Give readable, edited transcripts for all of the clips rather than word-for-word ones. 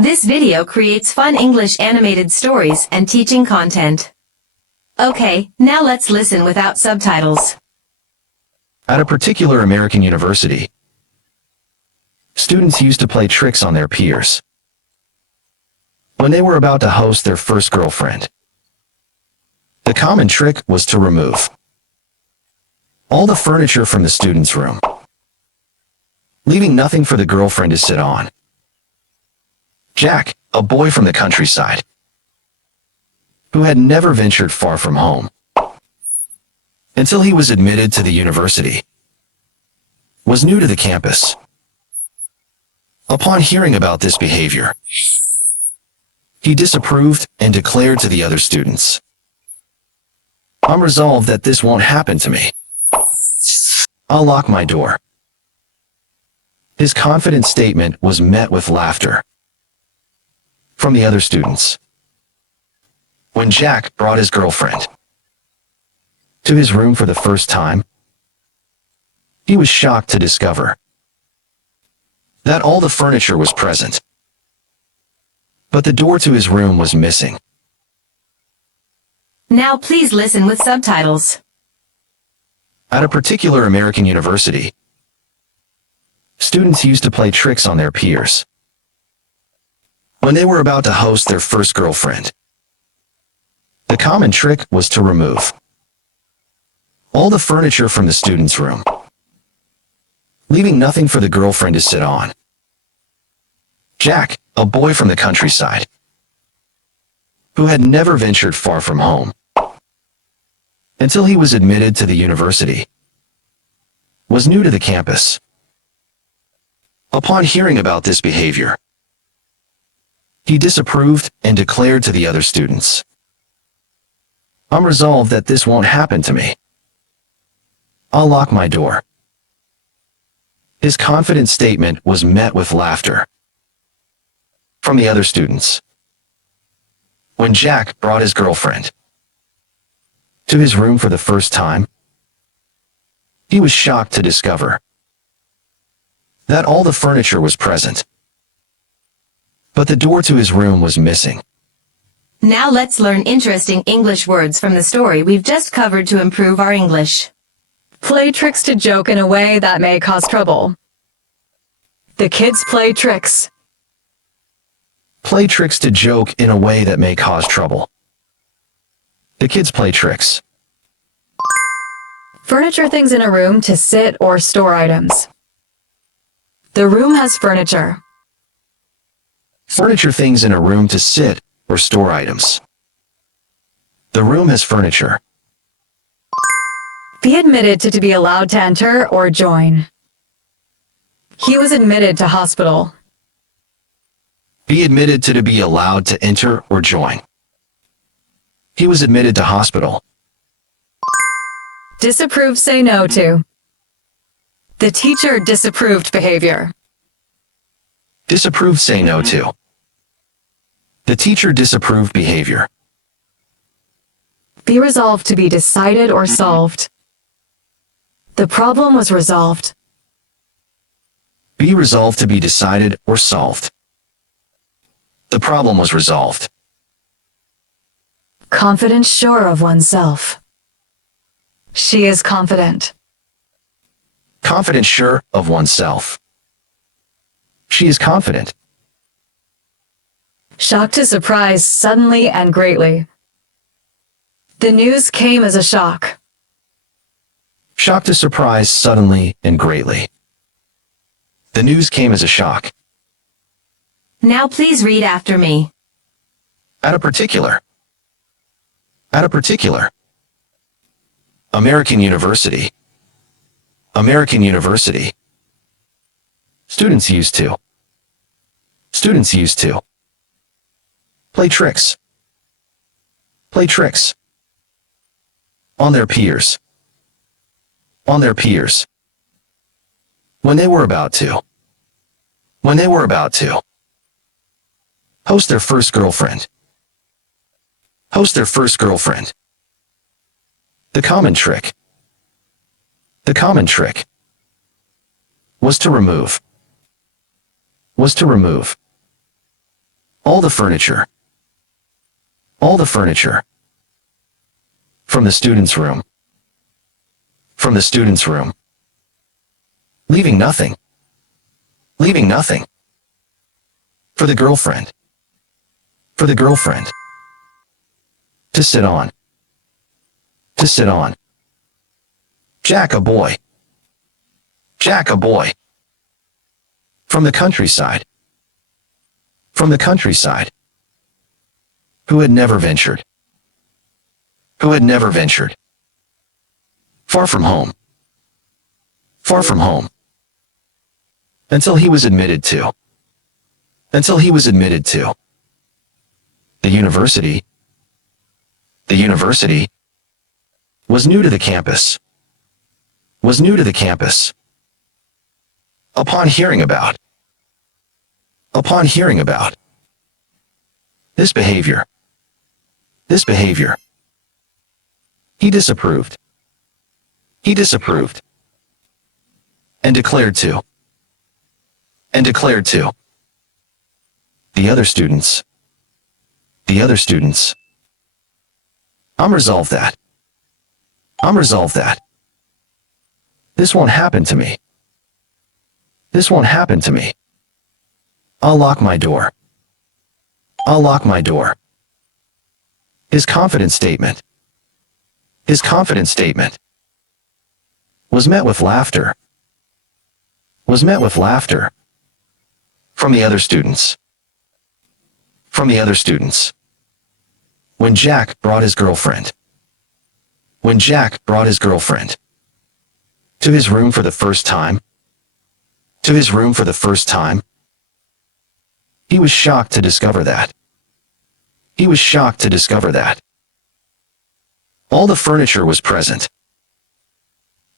This video creates fun English animated stories and teaching content. Okay, now let's listen without subtitles. At a particular American university, students used to play tricks on their peers when they were about to host their first girlfriend. The common trick was to remove all the furniture from the student's room, leaving nothing for the girlfriend to sit on. Jack, a boy from the countryside, who had never ventured far from home until he was admitted to the university, was new to the campus. Upon hearing about this behavior, he disapproved and declared to the other students, "I'm resolved that this won't happen to me. I'll lock my door." His confident statement was met with laughter from the other students. When Jack brought his girlfriend to his room for the first time, he was shocked to discover that all the furniture was present, but the door to his room was missing. Now please listen with subtitles. At a particular American university, students used to play tricks on their peers when they were about to host their first girlfriend. The common trick was to remove all the furniture from the student's room, leaving nothing for the girlfriend to sit on. Jack, a boy from the countryside, who had never ventured far from home until he was admitted to the university, was new to the campus. Upon hearing about this behavior, he disapproved and declared to the other students, "I'm resolved that this won't happen to me. I'll lock my door." His confident statement was met with laughter from the other students. When Jack brought his girlfriend to his room for the first time, he was shocked to discover that all the furniture was present, but the door to his room was missing. Now let's learn interesting English words from the story we've just covered to improve our English. Play tricks to joke in a way that may cause trouble. The kids play tricks. Play tricks to joke in a way that may cause trouble. The kids play tricks. Furniture things in a room to sit or store items. The room has furniture. Furniture things in a room to sit or store items. The room has furniture. Be admitted to be allowed to enter or join. He was admitted to hospital. Be admitted to be allowed to enter or join. He was admitted to hospital. Disapprove, say no to. The teacher disapproved behavior. Disapprove, say no to. The teacher disapproved behavior. Be resolved to be decided or solved. The problem was resolved. Be resolved to be decided or solved. The problem was resolved. Confident, sure of oneself. She is confident. Confident, sure of oneself. She is confident. Shocked to surprise suddenly and greatly. The news came as a shock. Shocked to surprise suddenly and greatly. The news came as a shock. Now please read after me. At a particular American university. American university. Students used to play tricks on their peers when they were about to host their first girlfriend. The common trick was to remove All the furniture. All the furniture. From the student's room. From the student's room. Leaving nothing. Leaving nothing. For the girlfriend. For the girlfriend. To sit on. To sit on. Jack, a boy. Jack, a boy. From the countryside. From the countryside. Who had never ventured. Who had never ventured. Far from home. Far from home. Until he was admitted to. Until he was admitted to. The university. The university. Was new to the campus. Was new to the campus. Upon hearing about. Upon hearing about. This behavior. This behavior. He disapproved. He disapproved. And declared to. And declared to. The other students. The other students. I'm resolved that. I'm resolved that. This won't happen to me. This won't happen to me. I'll lock my door. I'll lock my door. His confident statement. His confident statement. Was met with laughter. Was met with laughter. From the other students. From the other students. When Jack brought his girlfriend. When Jack brought his girlfriend. To his room for the first time. To his room for the first time. He was shocked to discover that. He was shocked to discover that. All the furniture was present.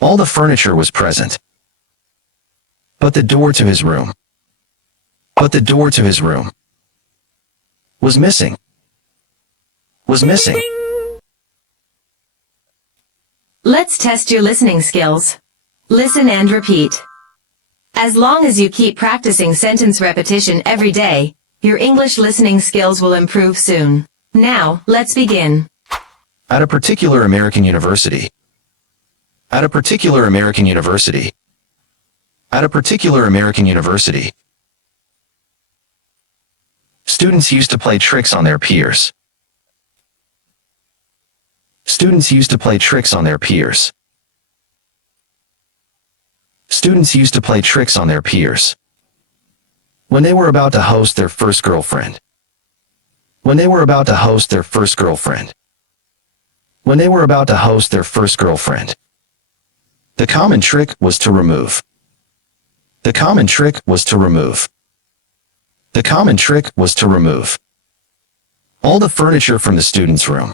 All the furniture was present. But the door to his room. But the door to his room. Was missing. Was missing. Let's test your listening skills. Listen and repeat. As long as you keep practicing sentence repetition every day, your English listening skills will improve soon. Now, let's begin. At a particular American university. At a particular American university. At a particular American university. Students used to play tricks on their peers. Students used to play tricks on their peers. Students used to play tricks on their peers. When they were about to host their first girlfriend. When they were about to host their first girlfriend. When they were about to host their first girlfriend. The common trick was to remove. The common trick was to remove. The common trick was to remove. All the furniture from the student's room.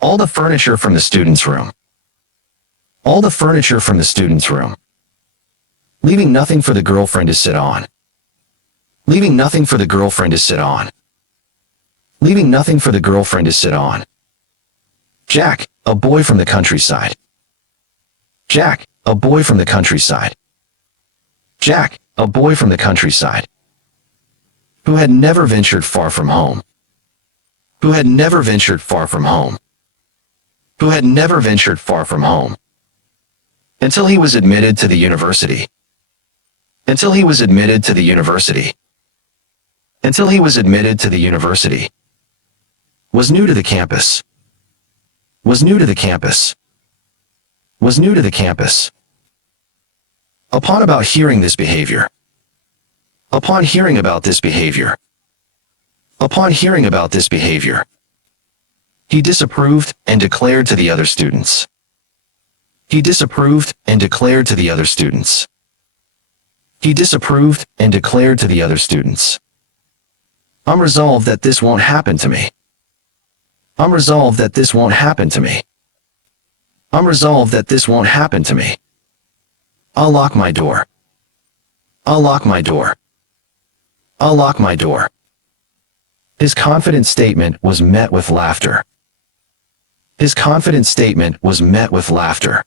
All the furniture from the student's room. All the furniture from the student's room. Leaving nothing for the girlfriend to sit on. Leaving nothing for the girlfriend to sit on. Leaving nothing for the girlfriend to sit on. Jack, a boy from the countryside. Jack, a boy from the countryside. Jack, a boy from the countryside. Who had never ventured far from home. Who had never ventured far from home. Who had never ventured far from home. Until he was admitted to the university. Until he was admitted to the university. Until he was admitted to the university. Was new to the campus. Was new to the campus. Was new to the campus. Upon about hearing this behavior. Upon hearing about this behavior. Upon hearing about this behavior. He disapproved and declared to the other students. He disapproved and declared to the other students. He disapproved and declared to the other students. I'm resolved that this won't happen to me. I'm resolved that this won't happen to me. I'm resolved that this won't happen to me. I'll lock my door. I'll lock my door. I'll lock my door. His confident statement was met with laughter. His confident statement was met with laughter.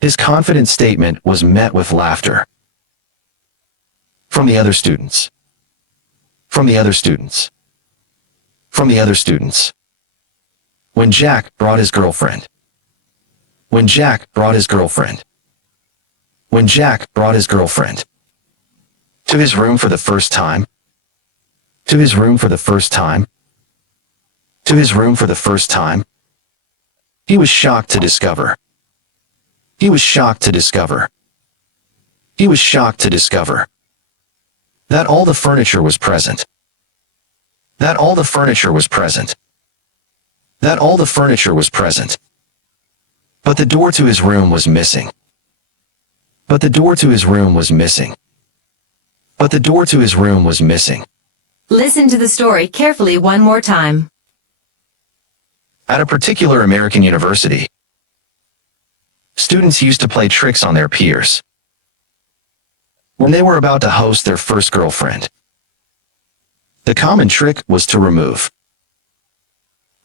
His confident statement was met with laughter. From the other students. From the other students. From the other students. When Jack brought his girlfriend. When Jack brought his girlfriend. When Jack brought his girlfriend. To his room for the first time. To his room for the first time. To his room for the first time. He was shocked to discover. He was shocked to discover. He was shocked to discover that all the furniture was present. That all the furniture was present. That all the furniture was present. But the door to his room was missing. But the door to his room was missing. But the door to his room was missing. Listen to the story carefully one more time. At a particular American university, students used to play tricks on their peers when they were about to host their first girlfriend. The common trick was to remove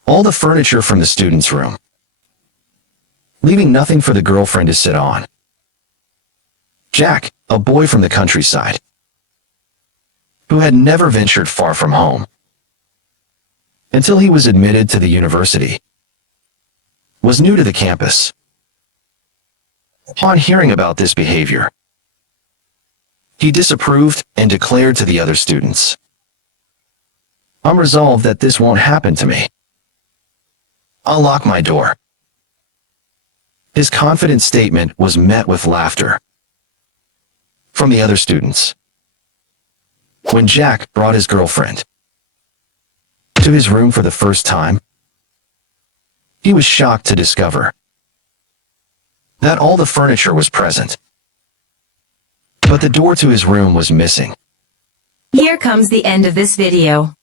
all the furniture from the student's room, leaving nothing for the girlfriend to sit on. Jack, a boy from the countryside, who had never ventured far from home until he was admitted to the university, was new to the campus. Upon hearing about this behavior, he disapproved and declared to the other students, "I'm resolved that this won't happen to me. I'll lock my door." His confident statement was met with laughter from the other students. When Jack brought his girlfriend to his room for the first time, he was shocked to discover that all the furniture was present, but the door to his room was missing. Here comes the end of this video.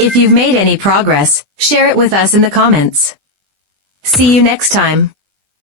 If you've made any progress, share it with us in the comments. See you next time.